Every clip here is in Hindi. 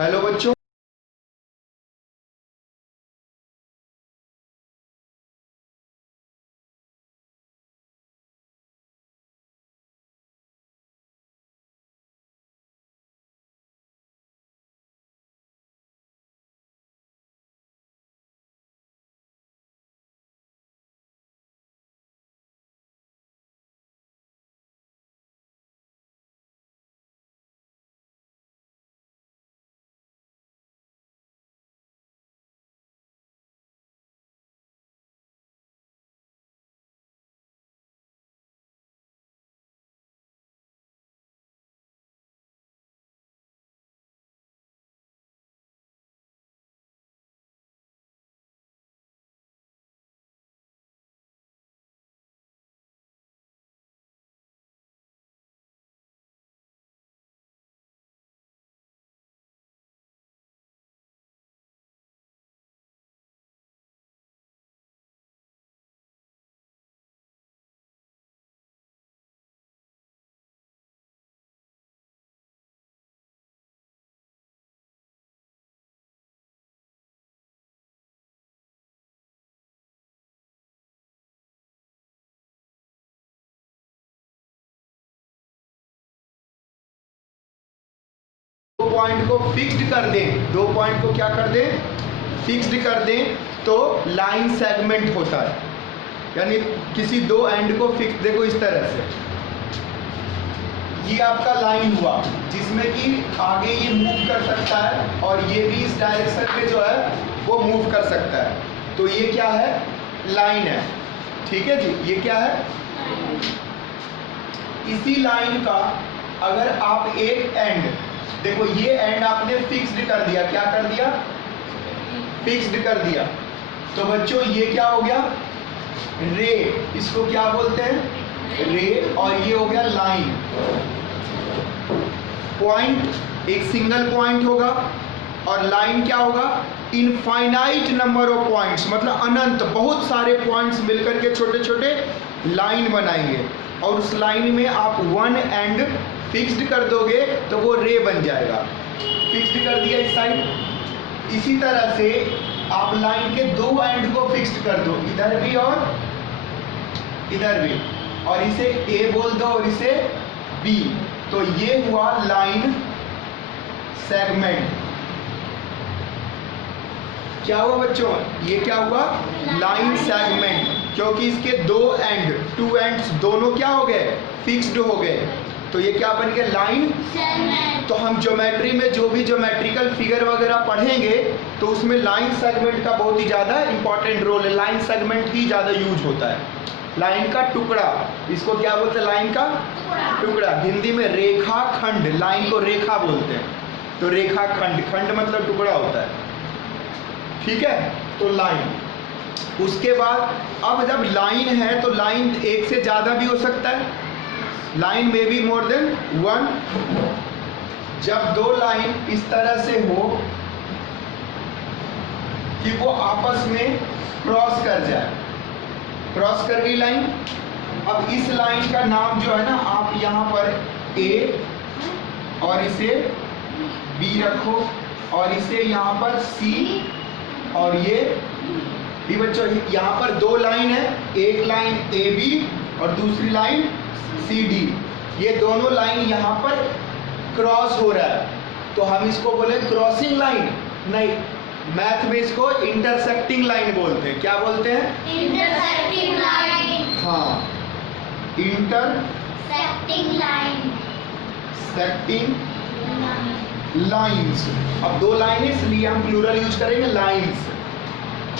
हेलो बच्चों, पॉइंट को फिक्स्ड कर दें, 2 पॉइंट को क्या कर दें, फिक्स्ड कर दें, तो लाइन सेगमेंट होता है। यानी किसी 2 एंड को फिक्स, देखो इस तरह से ये आपका लाइन हुआ जिसमें कि आगे ये मूव कर सकता है और ये भी इस डायरेक्शन में जो है वो मूव कर सकता है। तो ये क्या है, लाइन है। ठीक है जी, ये क्या है, इसी लाइन का अगर आप एक एंड, देखो ये एंड आपने फिक्स्ड कर दिया, क्या कर दिया, फिक्स्ड कर दिया, तो बच्चों ये क्या हो गया, रे, इसको क्या बोलते हैं, रे, और ये हो गया लाइन। पॉइंट एक सिंगल पॉइंट होगा और लाइन क्या होगा, इनफाइनाइट नंबर ऑफ पॉइंट्स, मतलब अनंत बहुत सारे पॉइंट्स मिलकर के छोटे छोटे लाइन बनाएंगे और उस लाइन में आप 1 एंड फिक्स्ड कर दोगे तो वो रे बन जाएगा। फिक्स्ड कर दिया इस साइड। इसी तरह से आप लाइन के 2 एंड को फिक्स्ड कर दो, इधर भी और इधर भी, और इसे ए बोल दो और इसे बी, तो ये हुआ लाइन सेगमेंट। क्या हुआ बच्चों, ये क्या हुआ, लाइन सेगमेंट, क्योंकि इसके 2 एंड, 2 एंड्स दोनों क्या हो गए, फिक्स्ड हो गए, तो ये क्या बन गया, लाइन सेगमेंट। तो हम ज्योमेट्री में जो भी ज्योमेट्रिकल फिगर वगैरह पढ़ेंगे तो उसमें लाइन सेगमेंट का बहुत ही ज़्यादा इंपॉर्टेंट रोल है, लाइन सेगमेंट ही ज़्यादा यूज होता है। लाइन का टुकड़ा, इसको क्या बोलते हैं, लाइन का टुकड़ा। हिंदी में रेखा खंड, लाइन को रेखा बोलते हैं, तो रेखा खंड, खंड मतलब टुकड़ा होता है। ठीक है, तो लाइन। उसके बाद अब जब लाइन है तो लाइन एक से ज़्यादा भी हो सकता है, लाइन में भी मोर देन 1। जब 2 लाइन इस तरह से हो कि वो आपस में क्रॉस कर जाए, क्रॉस कर गई लाइन। अब इस लाइन का नाम जो है ना, आप यहाँ पर ए और इसे बी रखो और इसे यहाँ पर सी और ये भी। बच्चों यहाँ पर 2 लाइन है, एक लाइन ए बी और दूसरी लाइन सी डी, ये दोनों लाइन यहाँ पर क्रॉस हो रहा है, तो हम इसको बोले क्रॉसिंग लाइन, नहीं, मैथ में इसको इंटरसेक्टिंग लाइन बोलते हैं। क्या बोलते हैं, इंटरसेक्टिंग लाइन। हाँ, इंटरसेक्टिंग लाइन, सेक्टिंग लाइंस। अब 2 लाइन है इसलिए हम प्लूरल यूज करेंगे, लाइंस।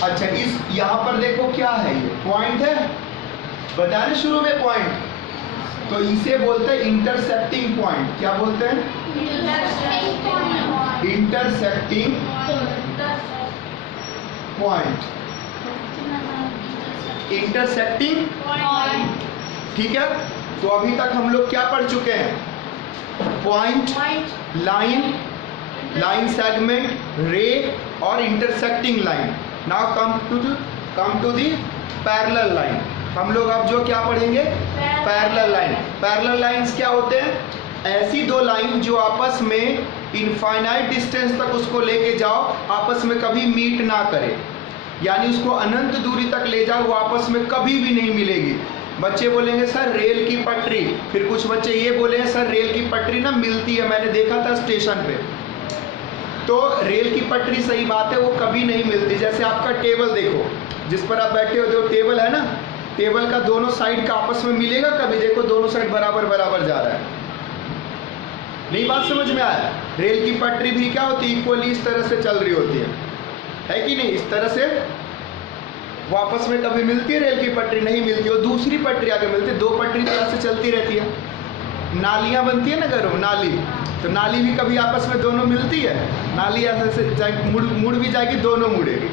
अच्छा, इस यहाँ पर देखो क्या है, ये पॉइंट है, बताने शुरू में पॉइंट, तो इसे बोलते हैं इंटरसेक्टिंग पॉइंट। क्या बोलते हैं, इंटरसेक्टिंग पॉइंट, इंटरसेक्टिंग पॉइंट। ठीक है, तो अभी तक हम लोग क्या पढ़ चुके हैं, point, line, line segment, ray और intersecting line. Now come to the parallel line. हम लोग अब जो क्या पढ़ेंगे, पैरेलल लाइन। पैरेलल लाइंस क्या होते हैं, ऐसी 2 लाइन जो आपस में इनफाइनाइट डिस्टेंस तक उसको लेके जाओ, आपस में कभी मीट ना करे, यानी उसको अनंत दूरी तक ले जाओ, वो आपस में कभी भी नहीं मिलेगी। बच्चे बोलेंगे सर रेल की पटरी, फिर कुछ बच्चे ये बोले सर रेल की पटरी ना मिलती है, मैंने देखा था स्टेशन पे। तो रेल की पटरी सही बात है, वो कभी नहीं मिलती। जैसे आपका टेबल देखो, जिस पर आप बैठे होते हो, टेबल है ना, टेबल का दोनों साइड का आपस में मिलेगा कभी? देखो दोनों साइड बराबर बराबर जा रहा है। नहीं बात समझ में आया? रेल की पटरी भी क्या होती है? इक्वली इस तरह से चल रही होती है कि नहीं? इस तरह से वापस में कभी मिलती है रेल की पटरी? नहीं मिलती। और दूसरी पटरी आगे मिलती है, दो पटरी तरह से चलती रहती है। नालियाँ बनती है ना घरों, नाली, तो नाली भी कभी आपस में दोनों मिलती है? नाली ऐसे से मुड़ भी जाएगी, दोनों मुड़ेगी।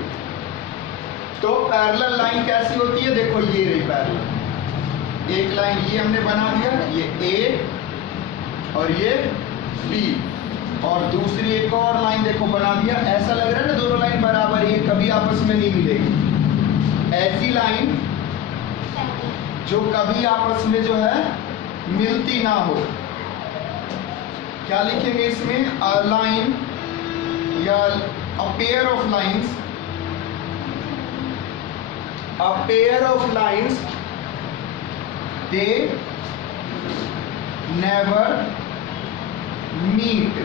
तो पैरेलल लाइन कैसी होती है? देखो ये रही पैरेलल, एक लाइन ये हमने बना दिया, ये ए और ये बी, और दूसरी एक और लाइन देखो बना दिया। ऐसा लग रहा है ना दोनों लाइन बराबर, ये कभी आपस में नहीं मिलेगी। ऐसी लाइन जो कभी आपस में जो है मिलती ना हो, क्या लिखेंगे इसमें? अ लाइन या अ pair of lines, a pair of lines they never meet,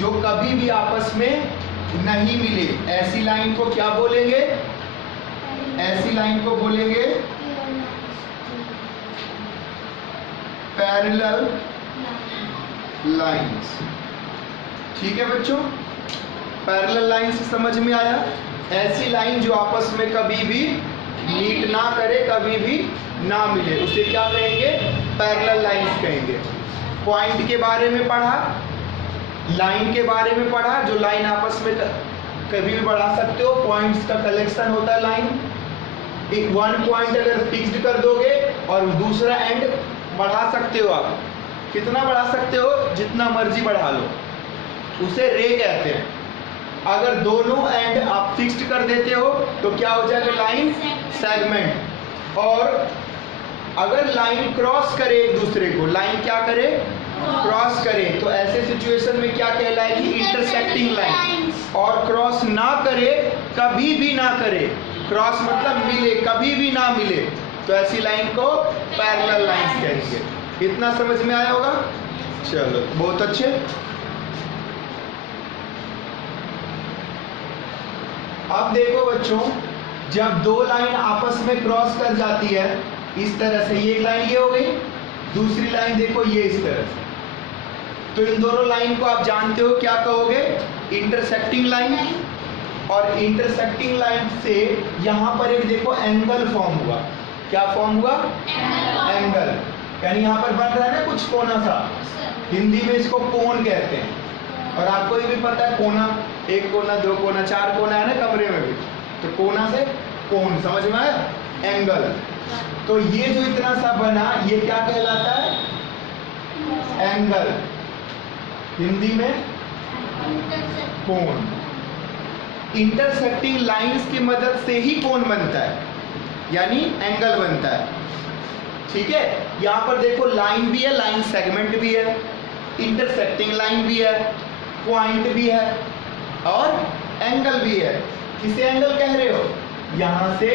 जो कभी भी आपस में नहीं मिले, ऐसी लाइन को क्या बोलेंगे? ऐसी लाइन को बोलेंगे पैरेलल लाइंस। ठीक है बच्चों, पैरेलल लाइन से समझ में आया? ऐसी लाइन जो आपस में कभी भी मीट ना करे, कभी भी ना मिले, उसे क्या कहेंगे? पैरेलल लाइंस कहेंगे। पॉइंट के बारे में पढ़ा, लाइन के बारे में पढ़ा, जो लाइन आपस में कभी भी बढ़ा सकते हो, पॉइंट्स का कलेक्शन होता है लाइन। एक वन पॉइंट अगर फिक्स्ड कर दोगे और दूसरा एंड बढ़ा सकते हो, आप कितना बढ़ा सकते हो? जितना मर्जी बढ़ा लो, उसे रे कहते हैं। अगर दोनों एंड आप फिक्स्ड कर देते हो तो क्या हो जाएगा? Line segment. और अगर लाइन क्रॉस करे एक दूसरे को, लाइन क्या करे? क्रॉस करे, तो ऐसे सिचुएशन में क्या कहलाएगी? Intersecting line. और क्रॉस ना करे, कभी भी ना करे, क्रॉस मतलब मिले, कभी भी ना मिले, तो ऐसी लाइन को पैरेलल लाइंस कहेंगे। इतना समझ में आया होगा? चलो बहुत अच्छे। अब देखो बच्चों, जब दो लाइन आपस में क्रॉस कर जाती है इस तरह से, ये एक लाइन ये हो गई, दूसरी लाइन देखो ये इस तरह से, तो इन दोनों लाइन को आप जानते हो क्या कहोगे? Intersecting line. और इंटरसेक्टिंग लाइन से यहाँ पर एक देखो एंगल फॉर्म हुआ। क्या फॉर्म हुआ? एंगल। यानी यहाँ पर बन रहा है ना कुछ कोना सा, हिंदी में इसको कोण कहते हैं। और आपको ये भी पता है कोना, एक कोना, दो कोना, चार कोना है ना कमरे में भी, तो कोना से कोण, समझ में आया? एंगल। तो ये जो इतना सा बना, ये क्या कहलाता है? एंगल। हिंदी में कोण। इंटरसेक्टिंग लाइंस की मदद से ही कोण बनता है, यानी एंगल बनता है। ठीक है, यहाँ पर देखो लाइन भी है, लाइन सेगमेंट भी है, इंटरसेक्टिंग लाइन भी है, पॉइंट भी है और एंगल भी है। किसे एंगल कह रहे हो? यहाँ से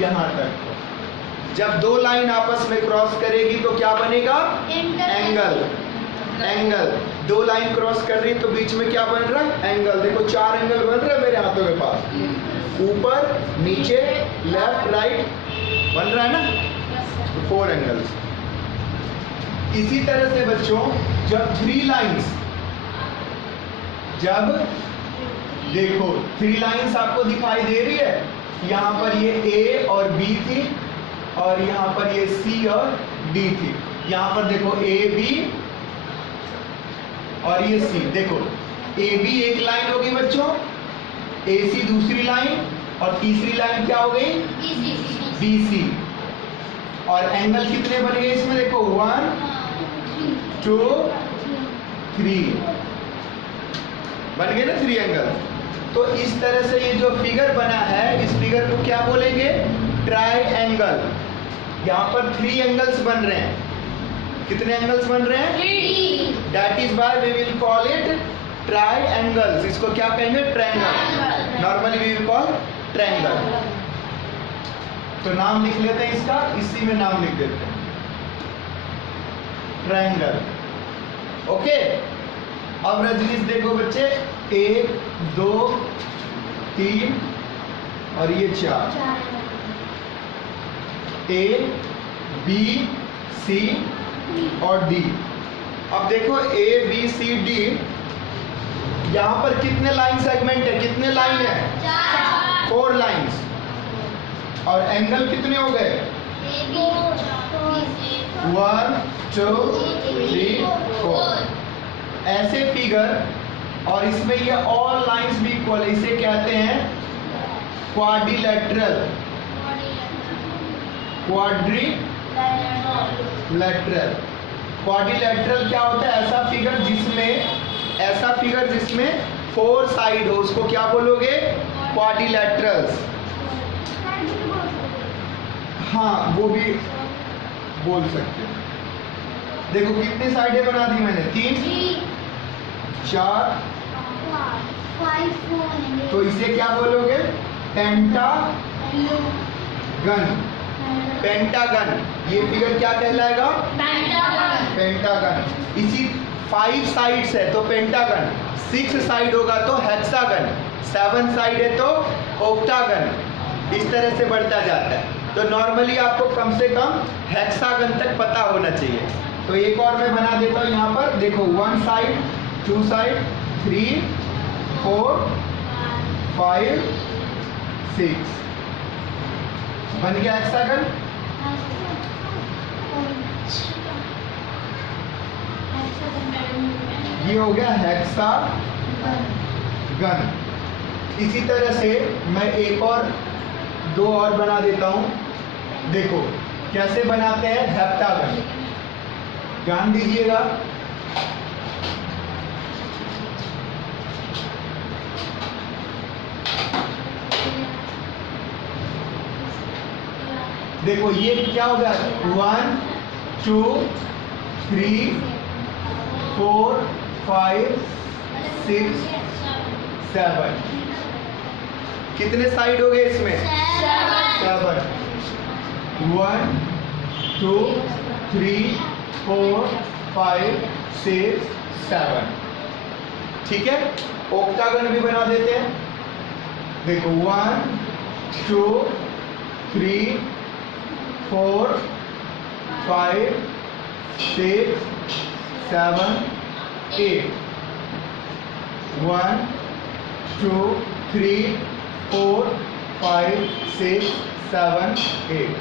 यहाँ तक। जब दो लाइन आपस में क्रॉस करेगी तो क्या बनेगा? एंगल। एंगल। दो लाइन क्रॉस कर रही है तो बीच में क्या बन रहा है? एंगल। देखो चार एंगल बन रहे हैं मेरे हाथों के पास, ऊपर, नीचे, लेफ्ट, राइट, बन रहा है ना? 4 एंगल्स। इसी तरह से बच्चों, जब 3 लाइंस, जब देखो 3 लाइंस आपको दिखाई दे रही है, यहाँ पर ये A और B थी और यहाँ पर ये C और D थी। यहाँ पर देखो AB और ये C। देखो AB एक लाइन होगी बच्चों, AC दूसरी लाइन और तीसरी लाइन क्या हो गई? BC। और एंगल कितने बन गए इसमें? देखो 1 2 3 बन गए ना 3 एंगल। तो इस तरह से ये जो फिगर बना है, इस फिगर को क्या बोलेंगे? ट्रायंगल। यहाँ पर 3 एंगल्स बन रहे हैं। कितने एंगल्स बन रहे हैं? 3D. That is why we will call it triangles. इसको क्या कहेंगे? Triangle. Normally we will call triangle. तो नाम लिख लेते हैं इसका, इसी में नाम लिख देते हैं ट्रायंगल। ओके, अब रजनीश देखो बच्चे, 1 2 3 और ये 4, A B C और D। अब देखो A B C D, यहाँ पर कितने लाइन सेगमेंट है? कितने लाइन है? 4 लाइंस। और एंगल कितने हो गए? 1 2 3 4। ऐसे फिगर, और इसमें ये ऑल लाइंस भी इक्वल है, इसे कहते हैं क्वाड्रिलेटरल। क्वाड्रिलेटरल क्या होता है? ऐसा फिगर जिसमें 4 साइड हो, उसको क्या बोलोगे? क्वाड्रिलेटरल्स। हाँ, वो भी बोल सकते हैं। देखो कितनी साइडें बना दी मैंने? 3 4। तो इसे क्या बोलोगे? पेंटागन। पेंटागन, ये फिगर क्या कहलाएगा? पेंटागन। इसी 5 साइड्स है तो पेंटागन, 6 साइड होगा तो हेक्सागन, 7 साइड है तो ऑक्टागन। इस तरह से बढ़ता जाता है। तो नॉर्मली आपको कम से कम हेक्सागन तक पता होना चाहिए। तो एक और मैं बना देता हूँ यहाँ पर। देखो 1 साइड, 2 साइड, 3 4 5 6, बन गया हेक्सागन। ये हो गया हेक्सागन। इसी तरह से मैं एक और 2 और बना देता हूं। देखो कैसे बनाते हैं हेप्टागन, ध्यान दीजिएगा। देखो ये क्या हो गया? 1 2 3 4 5 6 7। कितने साइड हो गए इसमें? 7। 1 2 3 4 5 6 7। ठीक है, ऑक्टागन भी बना देते हैं। देखो 1 2 3 4 5 6 7 8। 1 2 3 4 5 6 7 8।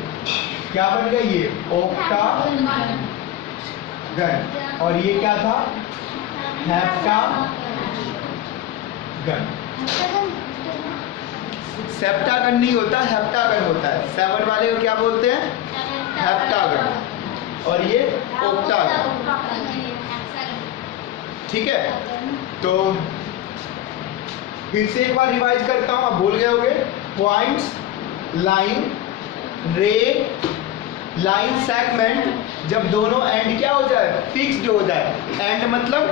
क्या बन गया? ये ऑक्टागन। और ये क्या था? हेप्टागन। सेप्टागन नहीं होता, हेप्टागन होता है। 7 वाले को क्या बोलते हैं? हेप्टागन। और ये ऑक्टागन। ठीक है, तो फिर से एक बार रिवाइज करता हूं, आप भूल गए होंगे। पॉइंट्स, लाइन, रे, लाइन सेगमेंट, जब दोनों एंड क्या हो जाए? फिक्स्ड हो जाए। एंड मतलब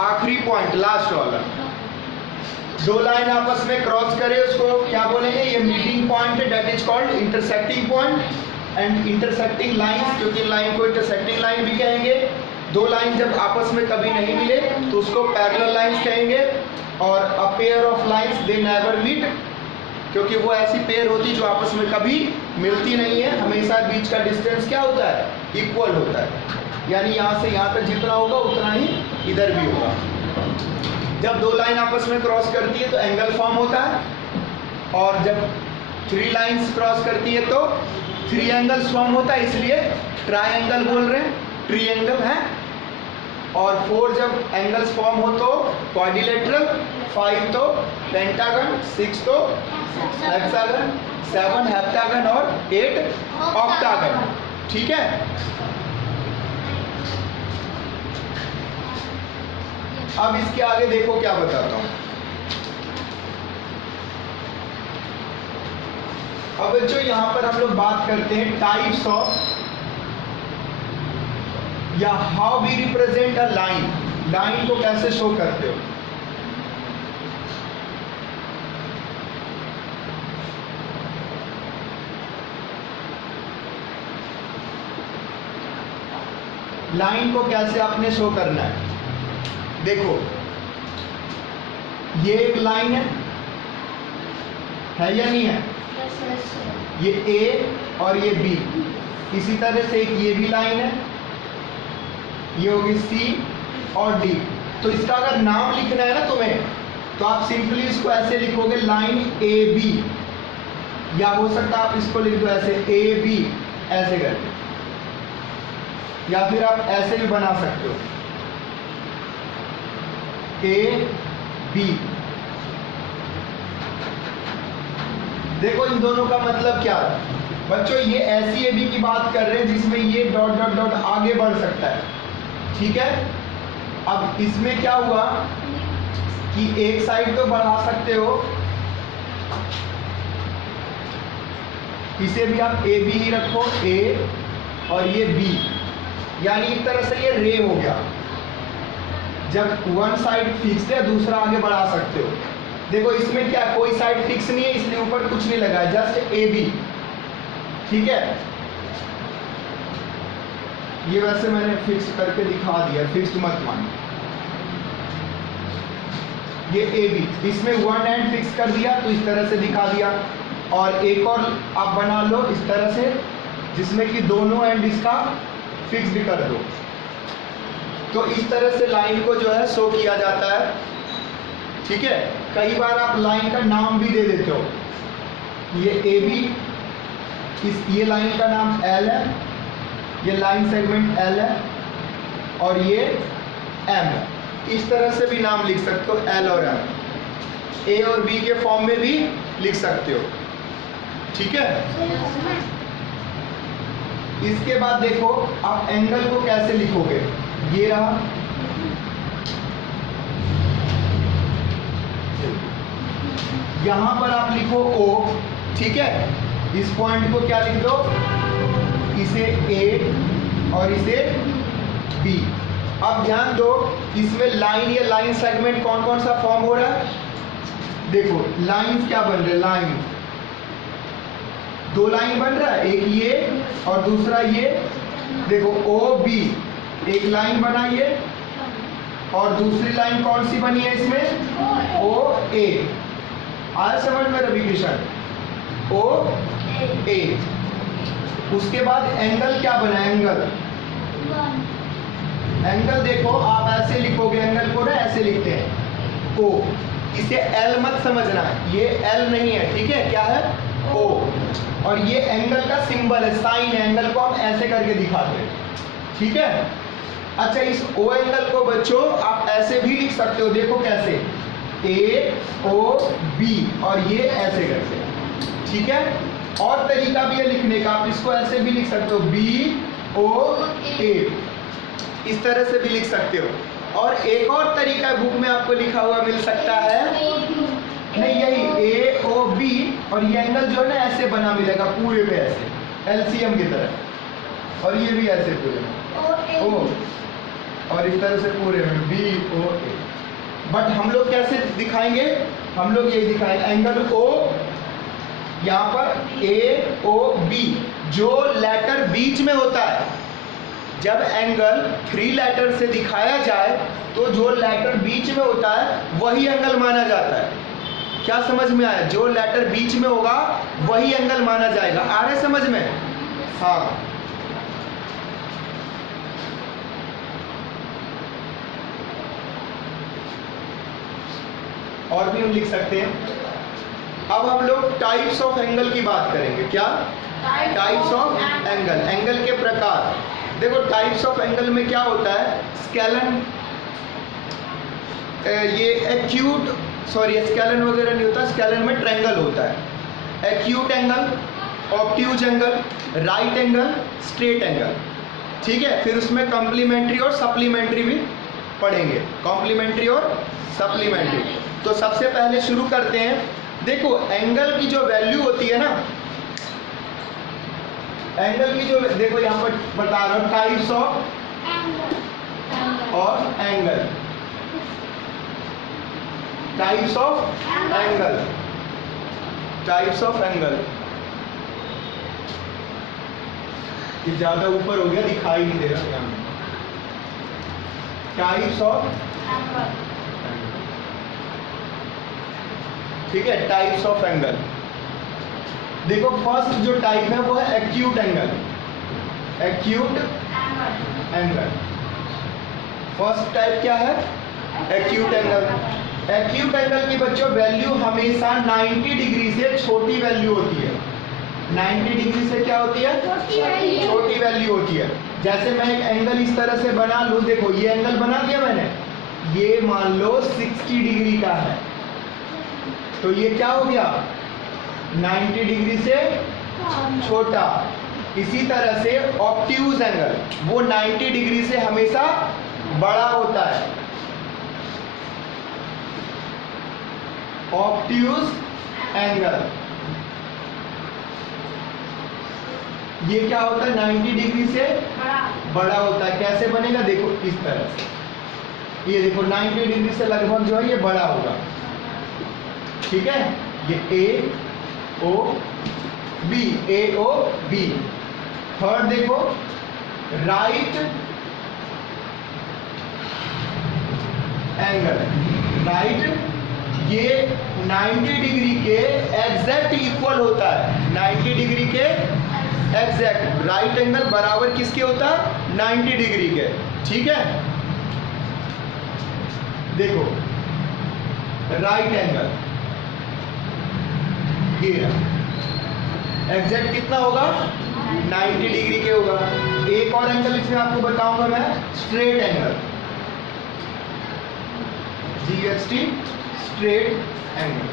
आखिरी पॉइंट, लास्ट वाला। 2 लाइन आपस में क्रॉस करे, उसको क्या बोलेंगे? ये मीटिंग पॉइंट है, that is called intersecting point. And intersecting lines, क्योंकि लाइन को इंटरसेक्टिंग लाइन भी कहेंगे। 2 लाइन जब आपस में कभी नहीं मिले तो उसको पैरेलल लाइंस कहेंगे। और a pair of lines they never meet, क्योंकि वो ऐसी पेयर होती जो आपस में कभी मिलती नहीं है। हमेशा बीच का डिस्टेंस क्या होता है? इक्वल होता है। यानी यहाँ से यहाँ तक जितना होगा उतना ही इधर भी होगा। जब 2 लाइन आपस में क्रॉस करती है तो एंगल फॉर्म होता है। और जब 3 लाइंस क्रॉस करती है तो 3 एंगल्स फॉर्म होता है, इसलिए ट्रायंगल बोल रहे हैं, ट्रिएंगल है। और 4 जब एंगल्स फॉर्म हो तो क्वाड्रिलेटरल, 5 तो पेंटागन, 6 तो हेक्सागन, 7 हेप्टागन और 8 ऑक्टागन। ठीक है, अब इसके आगे देखो क्या बताता हूं। अब बच्चों यहाँ पर हम लोग बात करते हैं टाइप्स ऑफ या how we represent a line, line को कैसे शो करते हो। लाइन को कैसे आपने शो करना है, देखो ये एक लाइन है या नहीं है, ये ए और ये बी, इसी तरह से एक ये भी लाइन है, ये होगी सी और डी। तो इसका अगर नाम लिखना है ना तुम्हें, तो आप सिंपली इसको ऐसे लिखोगे लाइन ए बी, या हो सकता है आप इसको लिख दो ऐसे ए बी ऐसे करके, या फिर आप ऐसे भी बना सकते हो ए बी। देखो इन दोनों का मतलब क्या है बच्चों, ये ऐसी ए बी की बात कर रहे हैं जिसमें ये डॉट डॉट डॉट आगे बढ़ सकता है, ठीक है। अब इसमें क्या हुआ कि एक साइड तो बढ़ा सकते हो, इसे भी आप ए बी ही रखो, ए और ये बी, यानी एक तरह से ये रे हो गया। जब वन साइड फिक्स है दूसरा आगे बढ़ा सकते हो। देखो इसमें क्या कोई साइड फिक्स नहीं है, इसलिए ऊपर कुछ नहीं लगा है, जस्ट ए बी, ठीक है। ये वैसे मैंने फिक्स करके दिखा दिया, फिक्स्ड मत मान। ये ए बी, इसमें वन एंड फिक्स कर दिया तो इस तरह से दिखा दिया, और एक और आप बना लो इस तरह से जिसमें कि दोनों एंड इसका फिक्स्ड कर दो। तो इस तरह से लाइन को जो है शो किया जाता है, ठीक है। कई बार आप लाइन का नाम भी दे देते हो, ये ए बी, ये लाइन का नाम एल है, ये लाइन सेगमेंट एल है, और ये एम है। इस तरह से भी नाम लिख सकते हो, एल और एम, ए और बी के फॉर्म में भी लिख सकते हो, ठीक है। इसके बाद देखो आप एंगल को कैसे लिखोगे, ये रहा, यहां पर आप लिखो O, ठीक है। इस पॉइंट को क्या लिख दो, इसे A और इसे B। अब ध्यान दो इसमें लाइन या लाइन सेगमेंट कौन कौन सा फॉर्म हो रहा है, देखो लाइन क्या बन रहा है, लाइन दो लाइन बन रहा है, एक ये और दूसरा ये। देखो ओ बी एक लाइन बना ये, और दूसरी लाइन कौन सी बनी है इसमें, ओ ए। आया समझ में रवि किशन, ओ ए। उसके बाद एंगल क्या बना, एंगल, एंगल देखो आप ऐसे लिखोगे, एंगल को ना ऐसे लिखते हैं ओ, इसे एल मत समझना, ये एल नहीं है, ठीक है, क्या है ओ। और ये एंगल का सिंबल है, साइन है, एंगल को हम ऐसे करके दिखाते हैं, ठीक है। अच्छा इस ओ एंगल को बच्चों आप ऐसे भी लिख सकते हो, देखो कैसे, ए ओ बी, और ये ऐसे करके, ठीक है। और तरीका भी है लिखने का, आप इसको ऐसे भी लिख सकते हो, बी ओ ए, इस तरह से भी लिख सकते हो। और एक और तरीका बुक में आपको लिखा हुआ मिल सकता है, नहीं यही ए ओ बी, और ये एंगल जो है ना ऐसे बना मिलेगा पूरे पे ऐसे, एलसीएम की तरह, और ये भी ऐसे पूरे ओ, और इस तरह से पूरे में बी ओ ए। बट हम लोग कैसे दिखाएंगे, हम लोग यही दिखाएंगे, एंगल ओ, यहाँ पर ए ओ बी, जो लेटर बीच में होता है, जब एंगल 3 लेटर से दिखाया जाए तो जो लेटर बीच में होता है वही एंगल माना जाता है। क्या समझ में आया, जो लेटर बीच में होगा वही एंगल माना जाएगा। आ रहा है समझ में, हाँ। और भी हम लिख सकते हैं। अब हम लोग टाइप्स ऑफ एंगल की बात करेंगे। क्या टाइप्स ऑफ एंगल, एंगल के प्रकार। देखो टाइप्स ऑफ एंगल में क्या होता है, स्केलन, ये एक्यूट, सॉरी स्केलन वगैरह नहीं होता, स्केलन में ट्रायंगल होता है। Acute angle, obtuse angle, right angle, straight angle, ठीक है। फिर उसमें कॉम्प्लीमेंट्री और सप्लीमेंट्री भी पढ़ेंगे, कॉम्प्लीमेंट्री और सप्लीमेंट्री। तो सबसे पहले शुरू करते हैं। देखो एंगल की जो वैल्यू होती है ना, एंगल की जो, देखो यहाँ पर बता रहा हूँ टाइप्स ऑफ और angle, types of angle, types of angle. ये ज्यादा ऊपर हो गया, दिखाई नहीं दे रहा। टाइप्स ऑफ, ठीक है, टाइप्स ऑफ एंगल। देखो फर्स्ट जो टाइप है वो है acute angle, acute angle. First type क्या है? Acute angle. एक्यूट एंगल की बच्चों वैल्यू हमेशा 90 डिग्री से छोटी वैल्यू होती है। 90 डिग्री से क्या होती है? छोटी वैल्यू होती है। जैसे मैं एक एंगल इस तरह से बना लूं, देखो ये एंगल बना दिया मैंने, ये मान लो 60 डिग्री का है, तो ये क्या हो गया? 90 डिग्री से छोटा। इसी तरह से ऑब्ट्यूज एंगल, वो 90 डिग्री से हमेशा बड़ा होता है। ऑब्ट्यूज एंगल ये क्या होता है? 90 डिग्री से बड़ा होता है। कैसे बनेगा? देखो इस तरह से, ये देखो 90 डिग्री से लगभग जो है ये बड़ा होगा, ठीक है। ये ए ओ बी, ए ओ बी। थर्ड देखो राइट एंगल, राइट ये 90 डिग्री के एग्जैक्ट इक्वल होता है। 90 डिग्री के एग्जैक्ट राइट एंगल बराबर किसके होता है? 90 डिग्री के, ठीक है। देखो राइट एंगल ये एग्जैक्ट कितना होगा? 90 डिग्री के होगा। एक और एंगल इसमें आपको बताऊंगा मैं, straight angle, GST straight angle.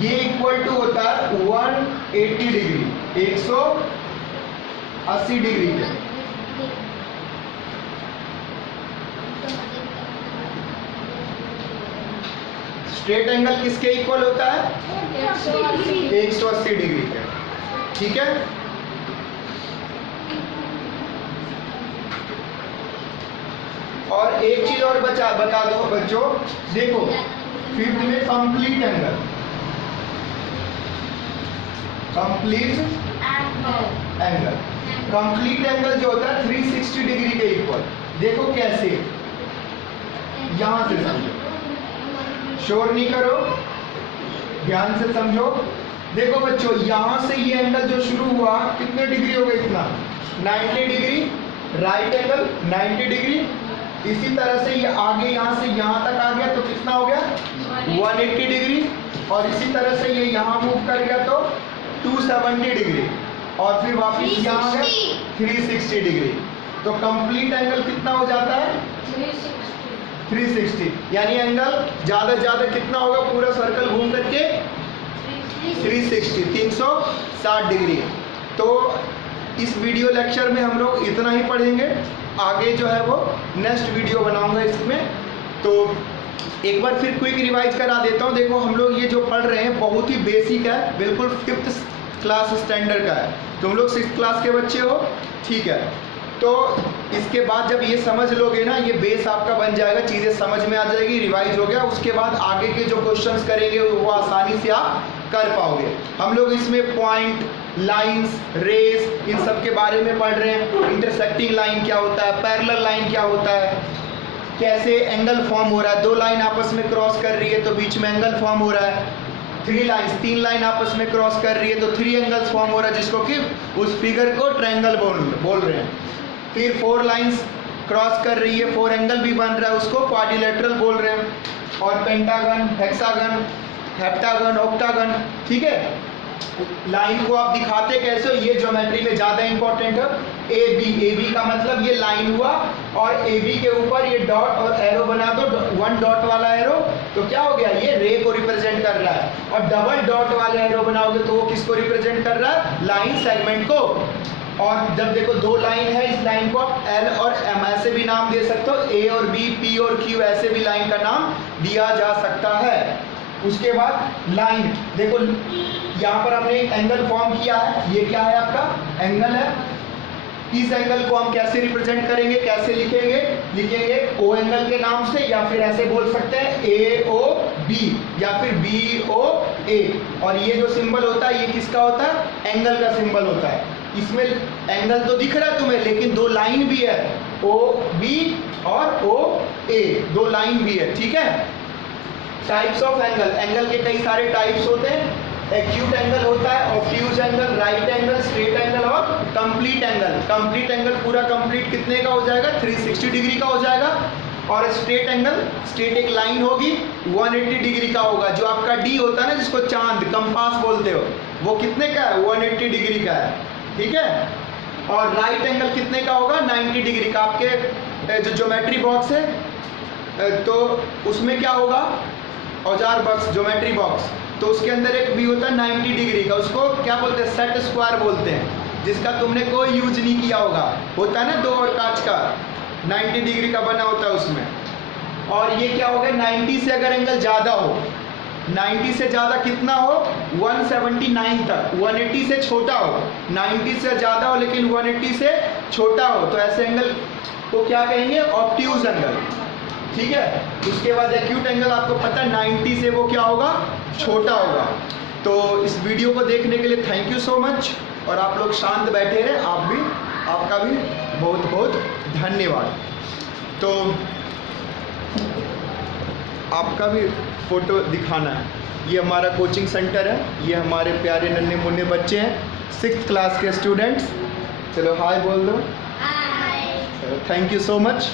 ये इक्वल टू होता है 180 डिग्री, 180 डिग्री के। स्ट्रेट एंगल किसके इक्वल होता है? 180 डिग्री के, ठीक है। और एक चीज और बता दो बच्चों, देखो फिफ्थ में complete angle, complete angle. Complete angle जो होता है 360 डिग्री के इक्वल। देखो कैसे, यहां से समझो, शोर नहीं करो, ध्यान से समझो। देखो बच्चों यहां से ये एंगल जो शुरू हुआ कितने डिग्री हो गया? इतना 90 डिग्री, राइट एंगल 90 डिग्री। इसी तरह से ये आगे यहां से यहां तक आ गया तो कितना हो गया? 180 डिग्री। और इसी तरह से ये यहां मूव कर गया तो 270 डिग्री, और फिर वापस यहाँ है 360 डिग्री। तो कंप्लीट एंगल कितना हो जाता है? 360। यानी एंगल ज्यादा से ज्यादा कितना होगा? पूरा सर्कल घूम करके 360, 360 डिग्री। तो इस वीडियो लेक्चर में हम लोग इतना ही पढ़ेंगे। आगे जो है वो नेक्स्ट वीडियो बनाऊंगा इसमें। तो एक बार फिर क्विक रिवाइज करा देता हूँ। देखो हम लोग ये जो पढ़ रहे हैं बहुत ही बेसिक है, बिल्कुल 5th क्लास स्टैंडर्ड का है। तुम लोग 6th क्लास के बच्चे हो, ठीक है। तो इसके बाद जब ये समझ लोगे ना, ये बेस आपका बन जाएगा, चीज़ें समझ में आ जाएगी, रिवाइज हो गया। उसके बाद आगे के जो क्वेश्चंस करेंगे वो आसानी से आप कर पाओगे। हम लोग इसमें पॉइंट, लाइंस, रेस, इन सब के बारे में पढ़ रहे हैं। इंटरसेक्टिंग लाइन क्या होता है, पैरेलल लाइन क्या होता है, कैसे एंगल फॉर्म हो रहा है, 2 लाइन आपस में क्रॉस कर रही है तो बीच में एंगल फॉर्म हो रहा है। 3 लाइन आपस में क्रॉस कर रही है तो 3 एंगल्स फॉर्म हो रहा है, जिसको कि उस फिगर को ट्रायंगल बोल रहे हैं। फिर 4 लाइंस क्रॉस कर रही है, 4 एंगल भी बन रहा है, उसको क्वाड्रिलेटरल बोल रहे हैं। और पेंटागन, हेक्सागन, हेप्टागन, ऑक्टागन, ठीक है। लाइन को आप दिखाते कैसे? ये ज्योमेट्री में ज्यादा इंपॉर्टेंट है। ए बी का मतलब ये लाइन हुआ, और ए बी के ऊपर ये डॉट और एरो बना दो, 1 डॉट वाला एरो, तो क्या हो गया? ये रे को रिप्रेजेंट कर रहा है। और डबल डॉट वाले एरो बनाओगे तो वो किसको रिप्रेजेंट कर रहा है? लाइन सेगमेंट को। और जब देखो 2 लाइन है, इस लाइन को आप एल और एम ऐसे भी नाम दे सकते हो, ए और बी, पी और क्यू, ऐसे भी लाइन का नाम दिया जा सकता है। उसके बाद लाइन, देखो यहाँ पर हमने एक एंगल फॉर्म किया है, ये क्या है? आपका एंगल है। इस एंगल को हम कैसे रिप्रेजेंट करेंगे, कैसे लिखेंगे ओ एंगल के नाम से, या फिर ऐसे बोल सकते हैं AOB या फिर BOA। और ये जो सिंबल होता है ये किसका होता है, एंगल का सिंबल होता है। इसमें एंगल तो दिख रहा है तुम्हें, लेकिन दो लाइन भी है, OB और OA, दो लाइन भी है, ठीक है। टाइप्स ऑफ एंगल, एंगल के कई सारे टाइप्स होते हैं। एक्यूट एंगल होता है, obtuse angle, right angle, straight angle और कंप्लीट एंगल। कंप्लीट एंगल पूरा कंप्लीट कितने का हो जाएगा, 360 डिग्री का हो जाएगा। और स्ट्रेट एंगल, स्ट्रेट एक लाइन होगी 180 डिग्री का होगा। जो आपका डी होता है ना, जिसको चांद कंपास बोलते हो, वो कितने का है, 180 डिग्री का है, ठीक है। और राइट एंगल कितने का होगा, 90 डिग्री का। आपके जो ज्योमेट्री बॉक्स है तो उसमें क्या होगा, औजार बॉक्स, ज्योमेट्री बॉक्स, तो उसके अंदर एक भी होता है 90 डिग्री का, उसको क्या बोलते हैं, सेट स्क्वायर बोलते हैं, जिसका तुमने कोई यूज नहीं किया होगा। होता है ना दो और कांच का, 90 डिग्री का बना होता है उसमें। और ये क्या हो गया, 90 से अगर एंगल ज़्यादा हो, 90 से ज़्यादा कितना हो, 179 तक, 180 से छोटा हो, 90 से ज़्यादा हो लेकिन 180 से छोटा हो, तो ऐसे एंगल को क्या कहेंगे, ऑब्ट्यूज एंगल, ठीक है। उसके बाद एक्यूट एंगल आपको पता है 90 से वो क्या होगा, छोटा होगा। तो इस वीडियो को देखने के लिए थैंक यू सो मच। और आप लोग शांत बैठे रहे, आप भी, आपका भी बहुत बहुत धन्यवाद। तो आपका भी फोटो दिखाना है। ये हमारा कोचिंग सेंटर है, ये हमारे प्यारे नन्हे मुन्ने बच्चे हैं, 6th क्लास के स्टूडेंट्स। चलो हाय बोल दो। Hi. Thank you so much.